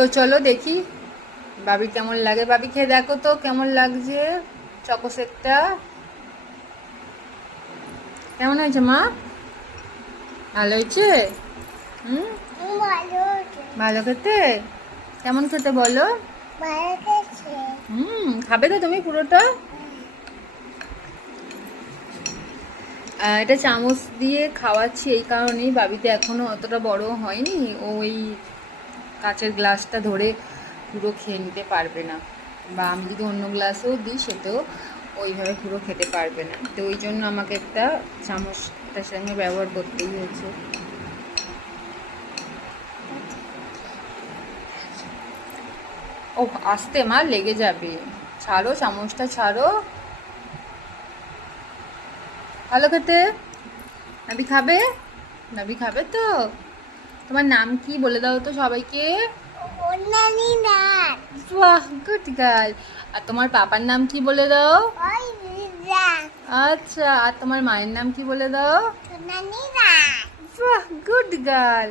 তো চলো দেখি বাবি কেমন লাগে। বাবি খেয়ে দেখো তো কেমন লাগছে চকো সেটটা। কেমন হয়েছে মা? ভালো হয়েছে? হুম, ভালো খেতে? কেমন খেতে বলো? খাবে তো তুমি পুরোটা? এটা চামচ দিয়ে খাওয়াচ্ছি এই কারণেই, বাবিতে এখনো অতটা বড় হয়নি, ওই কাচের গ্লাসটা ধরে পুরো খেয়ে নিতে পারবে না, বা আমি যদি অন্য গ্লাসেও দিই সেটাও ওইভাবে পুরো খেতে পারবে না। তো ওই জন্য আমাকে একটা চামচটার সঙ্গে ব্যবহার করতেই হয়েছে। ও আস্তে মা, লেগে যাবে। ছাড়ো চামচটা, ছাড়ো। ভালো খেতে? নাবি খাবে? নাবি খাবে তো? তোমার নাম কি বলে দাও তো সবাইকে। বাহ, গুড গার্ল। আর তোমার পাপার নাম কি বলে দাও। আচ্ছা, আর তোমার মায়ের নাম কি বলে দাও। বাহ, গুড গার্ল।